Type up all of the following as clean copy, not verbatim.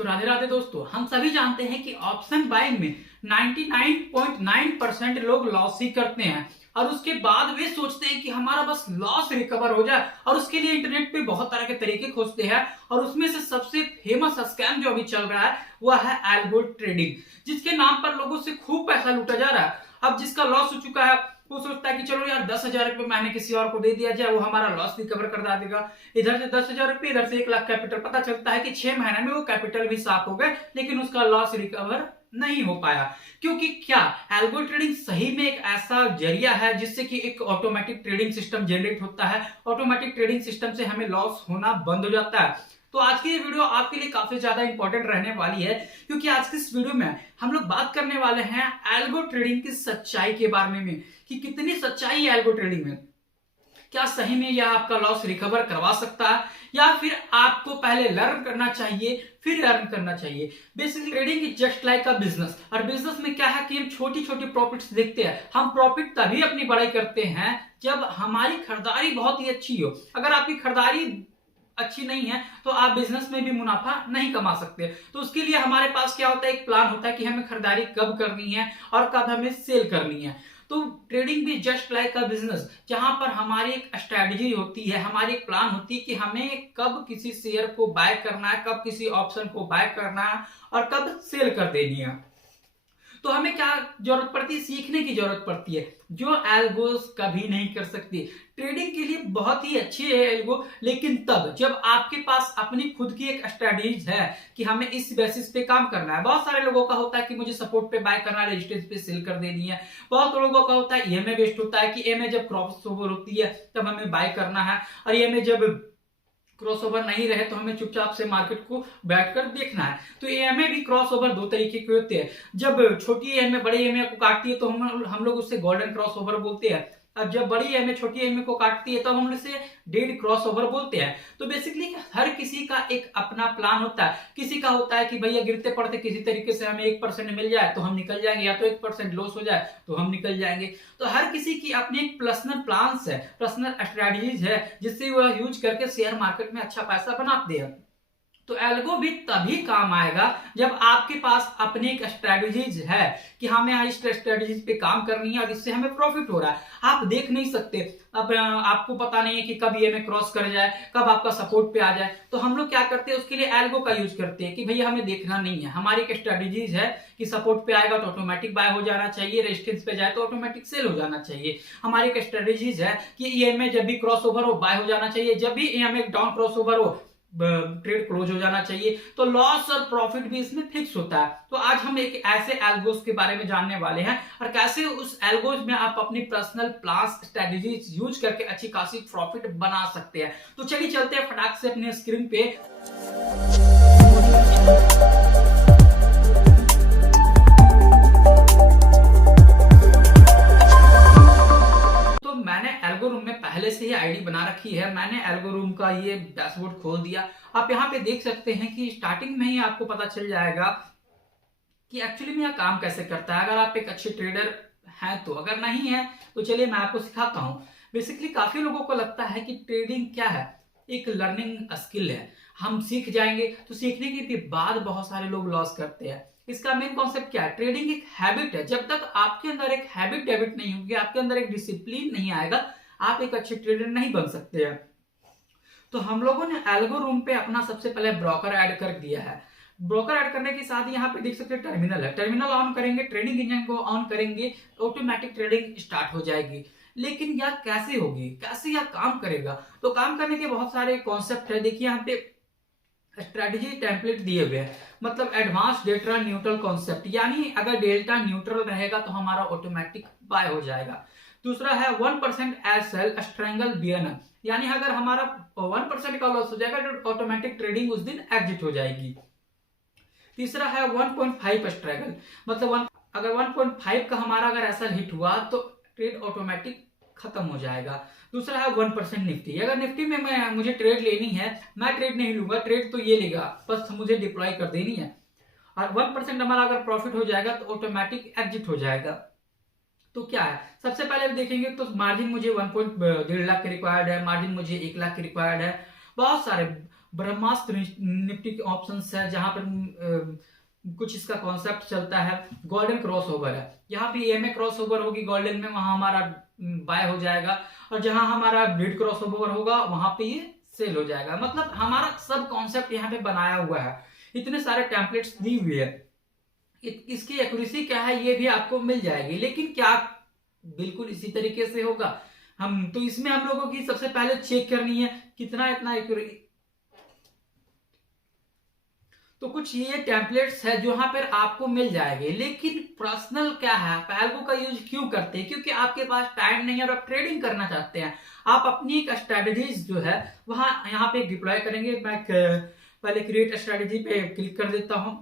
तो राधे राधे दोस्तों, हम सभी जानते हैं कि ऑप्शन बाइंग में 99.9% लोग लॉस ही करते हैं और उसके बाद वे सोचते हैं कि हमारा बस लॉस रिकवर हो जाए और उसके लिए इंटरनेट पे बहुत तरह के तरीके खोजते हैं। और उसमें से सबसे फेमस स्कैम जो अभी चल रहा है वह है एल्गो ट्रेडिंग, जिसके नाम पर लोगों से खूब पैसा लूटा जा रहा है। अब जिसका लॉस हो चुका है वो सोचता है कि चलो यार 10,000 रुपए मैंने किसी और को दे दिया जाए, वो हमारा लॉस रिकवर कर देगा। इधर से 10,000 रुपए, इधर से 1 लाख कैपिटल। पता चलता है कि 6 महीने में वो कैपिटल भी साफ हो गए, लेकिन उसका लॉस रिकवर नहीं हो पाया। क्योंकि क्या एल्गो ट्रेडिंग सही में एक ऐसा जरिया है जिससे कि एक ऑटोमेटिक ट्रेडिंग सिस्टम जनरेट होता है। ऑटोमेटिक ट्रेडिंग सिस्टम से हमें लॉस होना बंद हो जाता है। तो आज की ये वीडियो आपके लिए काफी ज्यादा इंपॉर्टेंट रहने वाली है, क्योंकि आज की इस वीडियो में हम लोग बात करने वाले हैं एल्गो ट्रेडिंग की सच्चाई के बारे में कि कितनी सच्चाई है एल्गो ट्रेडिंग में। क्या सही में यह आपका लॉस रिकवर करवा सकता है या फिर आपको पहले लर्न करना चाहिए फिर अर्न करना चाहिए। Basically trading is just like a business, और बिजनेस में क्या है कि हम छोटी छोटी प्रॉफिट्स देखते हैं। हम प्रॉफिट तभी अपनी बढ़ाई करते हैं जब हमारी खरीदारी बहुत ही अच्छी हो। अगर आपकी खरीदारी अच्छी नहीं है तो आप बिजनेस में भी मुनाफा नहीं कमा सकते। तो उसके लिए हमारे पास क्या होता है, एक प्लान होता है कि हमें खरीदारी कब करनी है और कब हमें सेल करनी है। तो ट्रेडिंग भी जस्ट लाइक अ बिजनेस, जहां पर हमारी एक स्ट्रेटजी होती है, हमारी एक प्लान होती है कि हमें कब किसी शेयर को बाय करना है, कब किसी ऑप्शन को बाय करना है और कब सेल कर देनी है। तो हमें क्या जरूरत पड़ती है, सीखने की जरूरत पड़ती है, जो एल्गोस कभी नहीं कर सकती। ट्रेडिंग के लिए बहुत ही अच्छी है एल्गो, लेकिन तब जब आपके पास अपनी खुद की एक स्ट्रेटजीज है कि हमें इस बेसिस पे काम करना है। बहुत सारे लोगों का होता है कि मुझे सपोर्ट पे बाय करना है, रेजिस्टेंस पे सेल कर देनी है। बहुत लोगों का होता है ईएमए बेस्ड होता है कि ईएमए जब क्रॉस ओवर होती है तब हमें बाय करना है, और ईएमए जब क्रॉसओवर नहीं रहे तो हमें चुपचाप से मार्केट को बैठकर देखना है। तो ईएमए भी क्रॉसओवर दो तरीके के होते हैं। जब छोटी ईएमए बड़ी ईएमए को काटती है तो हम लोग उससे गोल्डन क्रॉसओवर बोलते हैं, और जब बड़ी ईएमए छोटी ईएमए को काटती है तो हम उसे डेड क्रॉसओवर बोलते हैं। तो बेसिकली हर किसी का एक अपना प्लान होता है। किसी का होता है कि भैया गिरते पड़ते किसी तरीके से हमें 1% मिल जाए तो हम निकल जाएंगे, या तो 1% लॉस हो जाए तो हम निकल जाएंगे। तो हर किसी की अपनी एक पर्सनल प्लान्स है, पर्सनल स्ट्रेटजीज है, जिससे वह यूज करके शेयर मार्केट में अच्छा पैसा बनाते हैं। तो एल्गो भी तभी काम आएगा जब आपके पास अपनी एक स्ट्रेटजीज है कि हमें इस स्ट्रेटजीज पे काम करनी है और इससे हमें प्रॉफिट हो रहा है। आप देख नहीं सकते, अब आपको पता नहीं है कि कब ये में क्रॉस कर जाए, कब आपका सपोर्ट पे आ जाए। तो हम लोग क्या करते हैं, उसके लिए एल्गो का यूज करते हैं कि भैया हमें देखना नहीं है। हमारी एक स्ट्रेटजीज है कि सपोर्ट पे आएगा तो ऑटोमेटिक बाय हो जाना चाहिए, रेजिस्टेंस पे जाए तो ऑटोमेटिक सेल हो जाना चाहिए। हमारी एक स्ट्रेटजीज है कि ईएमए जब भी क्रॉस ओवर हो बाय हो जाना चाहिए, जब भी ईएमए डाउन क्रॉस ओवर हो ट्रेड क्लोज हो जाना चाहिए। तो लॉस और प्रॉफिट भी इसमें फिक्स होता है। तो आज हम एक ऐसे एल्गोस के बारे में जानने वाले हैं और कैसे उस एल्गोस में आप अपनी पर्सनल प्लान्स स्ट्रेटजीज यूज करके अच्छी खासी प्रॉफिट बना सकते हैं। तो चलिए चलते हैं फटाक से अपने स्क्रीन पे। मैंने एल्गो रूम में पहले से ही आईडी बना रखी है। मैंने एल्गो रूम का ये डैशबोर्ड खोल दिया। आप यहाँ पे देख सकते हैं कि स्टार्टिंग में ही आपको पता चल जाएगा कि एक्चुअली में यह काम कैसे करता है, अगर आप एक अच्छे ट्रेडर हैं तो। अगर नहीं है तो चलिए मैं आपको सिखाता हूँ। बेसिकली काफी लोगों को लगता है कि ट्रेडिंग क्या है, एक लर्निंग स्किल है, हम सीख जाएंगे। तो सीखने के बाद बहुत सारे लोग लॉस करते हैं। इसका मेन कॉन्सेप्ट क्या है, ट्रेडिंग एक हैबिट है। जब तक आपके अंदर एक हैबिट डेबिट नहीं होगी, आपके अंदर एक डिसिप्लिन नहीं आएगा, आप एक अच्छे ट्रेडर नहीं बन सकते हैं। तो हम लोगों ने एल्गो रूम पे अपना सबसे पहले ब्रोकर ऐड कर दिया है। ब्रोकर ऐड करने के साथ यहाँ पे देख सकते हैं टर्मिनल है। टर्मिनल ऑन करेंगे, ट्रेडिंग इंजन को ऑन करेंगे, ऑटोमेटिक ट्रेडिंग स्टार्ट हो जाएगी। लेकिन यह कैसे होगी, कैसे यह काम करेगा? तो काम करने के बहुत सारे कॉन्सेप्ट है। देखिए यहाँ पे स्ट्रेटजी टेम्पलेट दिए हुए हैं, मतलब एडवांस डेल्टा न्यूट्रल कॉन्सेप्ट, यानी अगर डेल्टा न्यूट्रल रहेगा तो हमारा ऑटोमेटिक बाय हो जाएगा। दूसरा है 1% एज सेल स्ट्रेंगल बियनर, यानी अगर हमारा 1% का लॉस हो जाएगा तो ऑटोमेटिक ट्रेडिंग उस दिन एग्जिट हो जाएगी। तीसरा है 1.5 स्ट्रगल, मतलब अगर 1.5 का हमारा अगर ऐसा हिट हुआ तो ट्रेड ऑटोमेटिक खत्म हो जाएगा। दूसरा है 1% निफ्टी, अगर निफ्टी में मुझे ट्रेड लेनी है, मैं ट्रेड नहीं लूंगा, ट्रेड तो ये लेगा, बस मुझे डिप्लॉय कर देनी है। और 1% हमारा अगर प्रॉफिट हो जाएगा तो ऑटोमेटिक एग्जिट हो जाएगा। तो क्या है, सबसे पहले देखेंगे तो मार्जिन मुझे 1.1.5 लाख के रिक्वायर्ड है, मार्जिन मुझे 1 लाख के रिक्वायर्ड है। बहुत सारे ब्रह्मास्त्र निफ्टी के ऑप्शंस है जहां पर कुछ इसका कॉन्सेप्ट चलता है। गोल्डन क्रॉस ओवर है, यहाँ पे ईएमए क्रॉस ओवर होगी गोल्डन में, वहां हमारा बाय हो जाएगा, और जहां हमारा ब्रिड क्रॉस ओवर होगा वहां पे ये सेल हो जाएगा। मतलब हमारा सब कॉन्सेप्ट यहाँ पे बनाया हुआ है, इतने सारे टेम्पलेट्स दी हुई है, इसकी एक्यूरेसी क्या है ये भी आपको मिल जाएगी। लेकिन क्या बिल्कुल इसी तरीके से होगा? हम तो इसमें हम लोगों की सबसे पहले चेक करनी है कितना इतना एक्यूरेट। तो कुछ ये टेम्पलेट्स है जो यहाँ पर आपको मिल जाएंगे। लेकिन पर्सनल क्या है, आप एल्गो का यूज क्यों करते हैं? क्योंकि आपके पास टाइम नहीं है और आप ट्रेडिंग करना चाहते हैं। आप अपनी एक स्ट्रेटेजीज जो है वहां यहाँ पे डिप्लॉय करेंगे। मैं पहले क्रिएट स्ट्रेटेजी पे क्लिक कर देता हूं।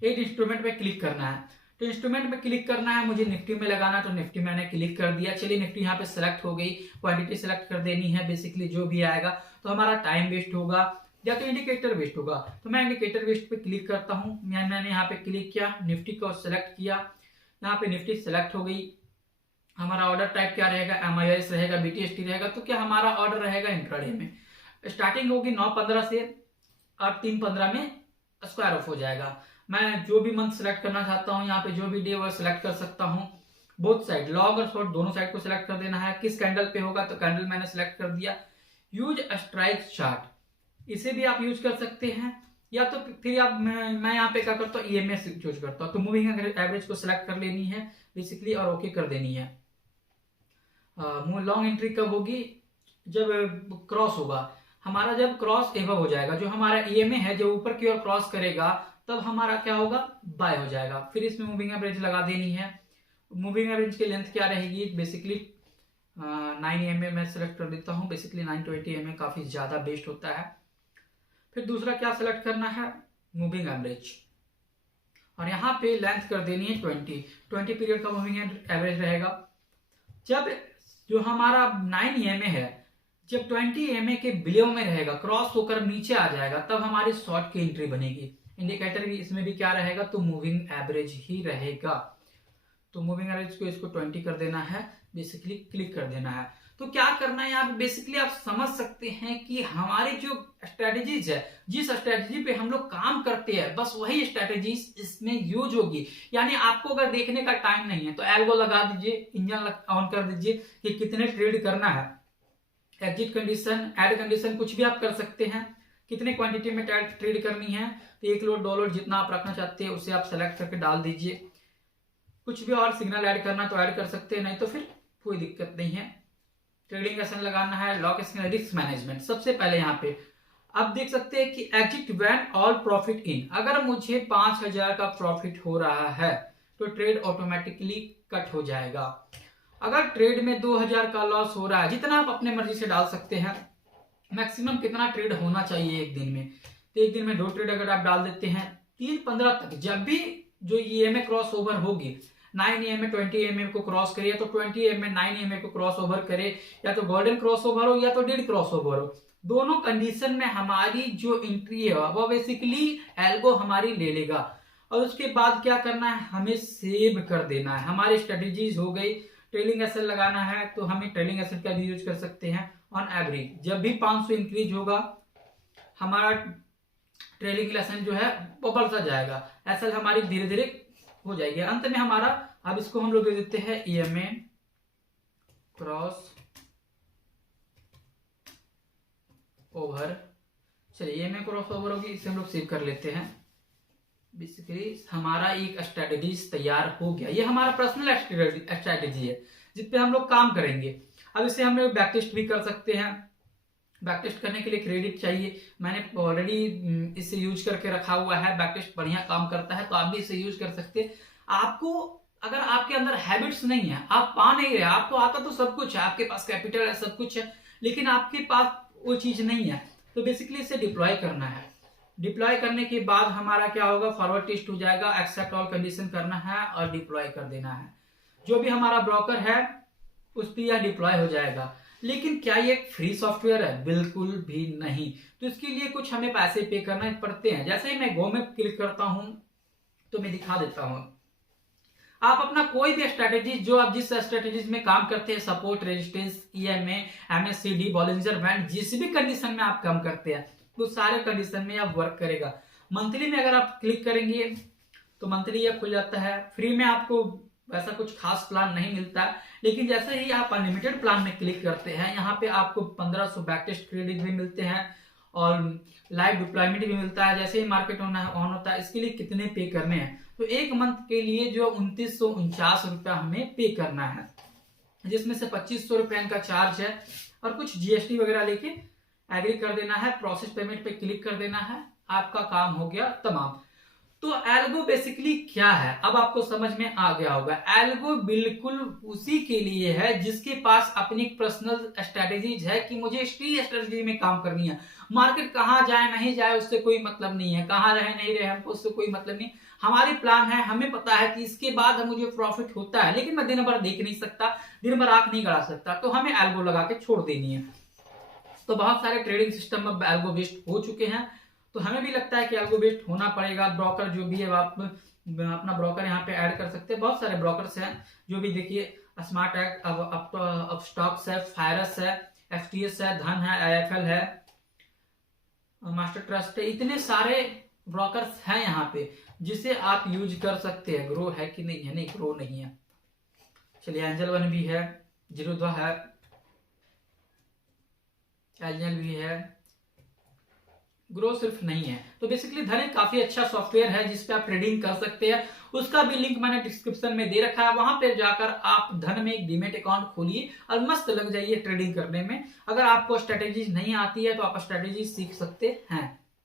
एक इंस्ट्रूमेंट पे क्लिक करना है, तो इंस्ट्रूमेंट पे क्लिक करना है मुझे निफ्टी में लगाना, तो निफ्टी मैंने क्लिक कर दिया। चलिए निफ्टी यहाँ पे सेलेक्ट हो गई, क्वांटिटी सेलेक्ट कर देनी है। बेसिकली जो भी आएगा तो हमारा टाइम वेस्ट होगा या तो इंडिकेटर वेस्ट होगा, तो मैं इंडिकेटर वेस्ट पे क्लिक करता हूं। मैंने यहाँ पे क्लिक किया, निफ्टी को सेलेक्ट किया, यहाँ पे निफ्टी सेलेक्ट हो गई। हमारा ऑर्डर टाइप क्या रहेगा? MIS रहेगा, BTST रहेगा। तो क्या हमारा ऑर्डर रहेगा इंट्राडे में, स्टार्टिंग होगी 9:15 से और 3:15 में स्क्वायर ऑफ हो जाएगा। मैं जो भी मंथ सेलेक्ट करना चाहता हूँ यहाँ पे जो भी डे वो सेलेक्ट कर सकता हूँ। बोथ साइड लॉन्ग और शॉर्ट दोनों साइड को सिलेक्ट कर देना है। किस कैंडल पे होगा, तो कैंडल मैंने सेलेक्ट कर दिया। यूज स्ट्राइक चार्ट, इसे भी आप यूज कर सकते हैं, या तो फिर आप मैं यहाँ पे क्या करता हूँ EMA यूज करता हूँ। तो मूविंग एवरेज को सिलेक्ट कर लेनी है बेसिकली और ओके कर देनी है। लॉन्ग एंट्री कब होगी? जब क्रॉस होगा हमारा, जब क्रॉस एबव हो जाएगा, जो हमारा EMA है जो ऊपर की ओर क्रॉस करेगा तब हमारा क्या होगा? बाय हो जाएगा। फिर इसमें मूविंग एवरेज लगा देनी है। मूविंग एवरेज की लेंथ क्या रहेगी? बेसिकली 9 EMA मैं सेलेक्ट कर देता हूँ। बेसिकली 920 EMA काफी ज्यादा बेस्ट होता है। फिर दूसरा क्या सेलेक्ट करना है? मूविंग एवरेज, और यहाँ पे लेंथ कर देनी है 20 पीरियड का मूविंग एवरेज रहेगा। जब जो हमारा 9 EMA है जब 20 EMA के बिलो में रहेगा, क्रॉस होकर नीचे आ जाएगा, तब हमारी शॉर्ट की एंट्री बनेगी। इंडिकेटर भी इसमें भी क्या रहेगा? तो मूविंग एवरेज ही रहेगा। तो मूविंग एवरेज को इसको 20 कर देना है, बेसिकली क्लिक कर देना है। तो क्या करना है यहाँ पे? बेसिकली आप समझ सकते हैं कि हमारी जो स्ट्रेटेजीज है, जिस स्ट्रेटेजी पे हम लोग काम करते हैं बस वही स्ट्रेटेजीज इसमें यूज होगी। यानी आपको अगर देखने का टाइम नहीं है तो एल्गो लगा दीजिए, इंजन ऑन कर दीजिए कि कितने ट्रेड करना है। एग्जिट कंडीशन, ऐड कंडीशन कुछ भी आप कर सकते हैं। कितने क्वांटिटी में ट्रेड करनी है, तो 1 लोट 2 लोट जितना आप रखना चाहते हैं उसे आप सेलेक्ट करके डाल दीजिए। कुछ भी और सिग्नल ऐड करना तो ऐड कर सकते हैं, नहीं तो फिर कोई दिक्कत नहीं है। ट्रेडिंग एसेशन लगाना है, लॉक स्क्रीन, रिस्क मैनेजमेंट। सबसे पहले यहाँ पे आप देख सकते हैं कि exit when all profit in. अगर मुझे 5000 का प्रॉफिट हो रहा है तो ट्रेड ऑटोमेटिकली कट हो जाएगा। अगर ट्रेड में 2000 का लॉस हो रहा है, जितना आप अपने मर्जी से डाल सकते हैं, मैक्सिमम कितना ट्रेड होना चाहिए एक दिन में, तो एक दिन में 2 ट्रेड अगर आप डाल देते हैं 3:15 तक, जब भी जो EMA क्रॉस ओवर होगी 9 EMA 20 EMA को क्रॉस करे, या तो 20 EMA 9 EMA को क्रॉस ओवर करे, या तो गोल्डन क्रॉस ओवर हो या तो डेड क्रॉस ओवर हो, दोनों कंडीशन में हमारी जो एंट्री है वो बेसिकली एल्गो हमारी ले लेगा। और उसके बाद क्या करना है? हमें सेव कर देना है। हमारी स्ट्रेटेजीज हो गई। ट्रेलिंग एसेट लगाना है तो हमें ट्रेलिंग एसेट का भी यूज कर सकते हैं। ऑन एवरेज जब भी 500 इंक्रीज होगा हमारा ट्रेलिंग एसेट जो है वो बढ़ता जाएगा, एसेट हमारी धीरे धीरे हो जाएगी। अंत में हमारा, अब इसको हम लोग दे देते हैं EMA क्रॉस ओवर। चलिए EMA क्रॉस ओवर होगी, इसे हम लोग सेव कर लेते हैं। बेसिकली हमारा एक स्ट्रेटेजी तैयार हो गया। ये हमारा पर्सनल स्ट्रेटेजी है जिस पे हम लोग काम करेंगे। अब इसे हम लोग बैक टेस्ट भी कर सकते हैं। बैक टेस्ट करने के लिए क्रेडिट चाहिए, मैंने ऑलरेडी इसे यूज करके रखा हुआ है। बैक टेस्ट बढ़िया काम करता है तो आप भी इसे यूज कर सकते हैं। आपको अगर आपके अंदर हैबिट्स नहीं है, आप पा नहीं रहे, आपको आता तो सब कुछ है, आपके पास कैपिटल है, सब कुछ है, लेकिन आपके पास वो चीज नहीं है, तो बेसिकली इसे डिप्लॉय करना है। डिप्लॉय करने के बाद हमारा क्या होगा? फॉरवर्ड टेस्ट हो जाएगा, एक्सेप्ट ऑल कंडीशन करना है और डिप्लॉय कर देना है। जो भी हमारा ब्रोकर है उस पर यह डिप्लॉय हो जाएगा। लेकिन क्या ये एक फ्री सॉफ्टवेयर है? बिल्कुल भी नहीं। तो इसके लिए कुछ हमें पैसे पे करने पड़ते हैं। जैसे ही मैं गो में क्लिक करता हूं तो मैं दिखा देता हूं। आप अपना कोई भी स्ट्रेटेजी, जो आप जिस स्ट्रेटेजी में काम करते हैं, support, resistance, EMA, MACD, Bollinger band, जिस भी कंडीशन में आप काम करते हैं, तो सारे कंडीशन में आप वर्क करेगा। मंथली में अगर आप क्लिक करेंगे तो मंथली यह खुल जाता है। फ्री में आपको वैसा कुछ खास प्लान नहीं मिलता है, लेकिन जैसे ही आप अनलिमिटेड प्लान में क्लिक करते हैं, यहाँ पे आपको 1500 बैक टेस्ट क्रेडिट भी मिलते हैं और लाइव डिप्लॉयमेंट भी मिलता है। जैसे ही मार्केट ऑन होता है, इसके लिए कितने पे करने हैं, तो एक मंथ के लिए जो 2949 रुपया हमें पे करना है, जिसमें से 2500 रुपया का चार्ज है और कुछ जीएसटी वगैरह लेके एग्री कर देना है, प्रोसेस पेमेंट पे क्लिक कर देना है, आपका काम हो गया तमाम। तो एल्गो बेसिकली क्या है, अब आपको समझ में आ गया होगा। एल्गो बिल्कुल उसी के लिए है जिसके पास अपनी पर्सनल स्ट्रेटेजीज है कि मुझे इसी स्ट्रेटेजी में काम करनी है। मार्केट कहाँ जाए नहीं जाए उससे कोई मतलब नहीं है, कहाँ रहे नहीं रहे हमको उससे कोई मतलब नहीं। हमारी प्लान है, हमें पता है कि इसके बाद मुझे प्रॉफिट होता है, लेकिन मैं दिन भर देख नहीं सकता, दिन भर आंख नहीं गड़ा सकता, तो हमें एल्गो लगा के छोड़ देनी है। तो बहुत सारे ट्रेडिंग सिस्टम अब एल्गो बेस्ड हो चुके हैं, तो हमें भी लगता है कि एल्गो बेस्ड होना पड़ेगा। ब्रोकर जो भी है आप अपना ब्रोकर यहाँ पे ऐड कर सकते हैं। बहुत सारे ब्रोकर्स हैं जो भी, देखिए स्मार्ट एक्ट, अब स्टॉक्स है, फायरस है, एफटीएस है, धन है, आईएफएल है, मास्टर ट्रस्ट है, इतने सारे ब्रोकर्स हैं यहाँ पे जिसे आप यूज कर सकते हैं। ग्रो है कि नहीं है, नहीं ग्रो नहीं है। चलिए एंजल वन भी है, जीरोधा है, एंजल भी है, ग्रो सिर्फ नहीं है। तो बेसिकली धन एक काफी अच्छा सॉफ्टवेयर है जिसपे आप ट्रेडिंग कर सकते हैं। उसका भी लिंक मैंने डिस्क्रिप्शन में दे रखा है, वहां पे जाकर आप धन में एक डीमेट अकाउंट खोलिए और मस्त लग जाइए ट्रेडिंग करने में। अगर आपको स्ट्रेटेजी नहीं आती है तो आप स्ट्रेटेजी सीख सकते हैं।